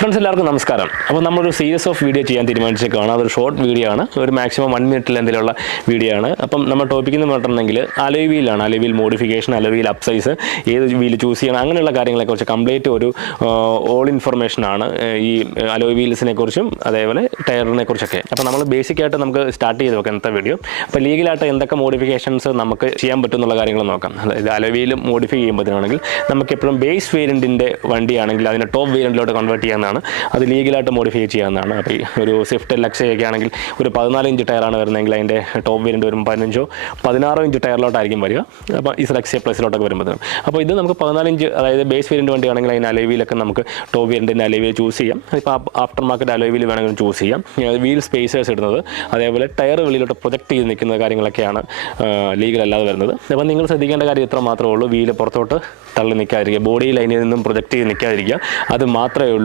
Friends എല്ലാവർക്കും നമസ്കാരം. അപ്പോൾ നമ്മളൊരു സീരീസ് ഓഫ് വീഡിയോ ചെയ്യാൻ തീരുമാനിച്ചേക്കാണ് അതൊരു ഷോർട്ട് വീഡിയോ ആണ്. ഒരു മാക്സിമം വൺ മിനിറ്റിൽ എന്തെങ്കിലുമുള്ള വീഡിയോ ആണ്. അപ്പം നമ്മൾ ടോപ്പിക് എന്ന് പറഞ്ഞിട്ടുണ്ടെങ്കിൽ alloy wheel modification alloy wheel upsize ഏത് വീൽ ചൂസ് ചെയ്യണം അങ്ങനെയുള്ള കാര്യങ്ങളെ കുറിച്ച് കംപ്ലീറ്റ് ഒരു ഓൾ ഇൻഫർമേഷൻ ആണ്. ഈ അലോയ് വീൽസിനെ കുറിച്ചും അതേപോലെ ടയറിനെ കുറിച്ചൊക്കെ. അപ്പോൾ നമ്മൾ ബേസിക് ആയിട്ട് നമുക്ക് സ്റ്റാർട്ട് ചെയ്ത് നോക്കാം ഇന്നത്തെ വീഡിയോ അപ്പോൾ ലീഗലായിട്ട് എന്തൊക്കെ മോഡിഫിക്കേഷൻസ് നമുക്ക് ചെയ്യാൻ പറ്റും എന്നുള്ള കാര്യങ്ങൾ നോക്കാം. അതായത് അലോയ് വീൽ മോഡിഫൈ ചെയ്യുമ്പോഴത്തേനാണെങ്കിൽ നമുക്ക് എപ്പോഴും ബേസ് വേരിയന്റിന്റെ വണ്ടിയാണെങ്കിൽ അതിന്റെ ടോപ്പ് വേരിയന്റിലോട്ട് കൺവേർട്ട് ചെയ്യാവുന്നതാണ് അത് ലീഗലായിട്ട് മോഡിഫൈ ചെയ്യാവുന്നതാണ്. അപ്പോൾ ഈ ഒരു സ്വിഫ്റ്റ് ലക്ഷയൊക്കെ ആണെങ്കിൽ ഒരു പതിനാല് ഇഞ്ച് ടയറാണ് വരുന്നതെങ്കിൽ അതിന്റെ ടോപ്പ് വേരിന്റെ വരും പതിനഞ്ചോ പതിനാറോ ഇഞ്ച് ടയറിലോട്ടായിരിക്കും വരിക. അപ്പോൾ ഈ ലക്സ പ്ലസിലോട്ടൊക്കെ വരുമ്പോഴത്തേനും. അപ്പോൾ ഇത് നമുക്ക് പതിനാല് ഇഞ്ച് അതായത് ബേസ് വേരിയന്റ് വണ്ടിയാണെങ്കിൽ അതിന് അലോവിയിലൊക്കെ നമുക്ക് ടോപ്പ് വേരിയന്റിന്റെ അലോവിയിൽ ചൂസ് ചെയ്യാം. ഇപ്പോൾ ആഫ്റ്റർ മാർക്കറ്റ് അലോവിയിൽ വേണമെങ്കിലും ചൂസ് ചെയ്യാം. വീൽ സ്പേസേഴ്സ് ഇടുന്നത്. അതേപോലെ ടയർ വെളിയിലോട്ട് പ്രൊജക്റ്റ് ചെയ്ത് നിൽക്കുന്ന കാര്യങ്ങളൊക്കെയാണ് ലീഗൽ അല്ലാതെ വരുന്നത്. അപ്പോൾ നിങ്ങൾ ശ്രദ്ധിക്കേണ്ട കാര്യം ഇത്ര മാത്രമേ ഉള്ളൂ. വീൽ പുറത്തോട്ട് തള്ളി നിൽക്കാതിരിക്കുക. ബോഡി ലൈനിൽ നിന്നും പ്രൊജക്റ്റ് ചെയ്ത് നിൽക്കാതിരിക്കുക. അത് മാത്രമേ ഉള്ളൂ.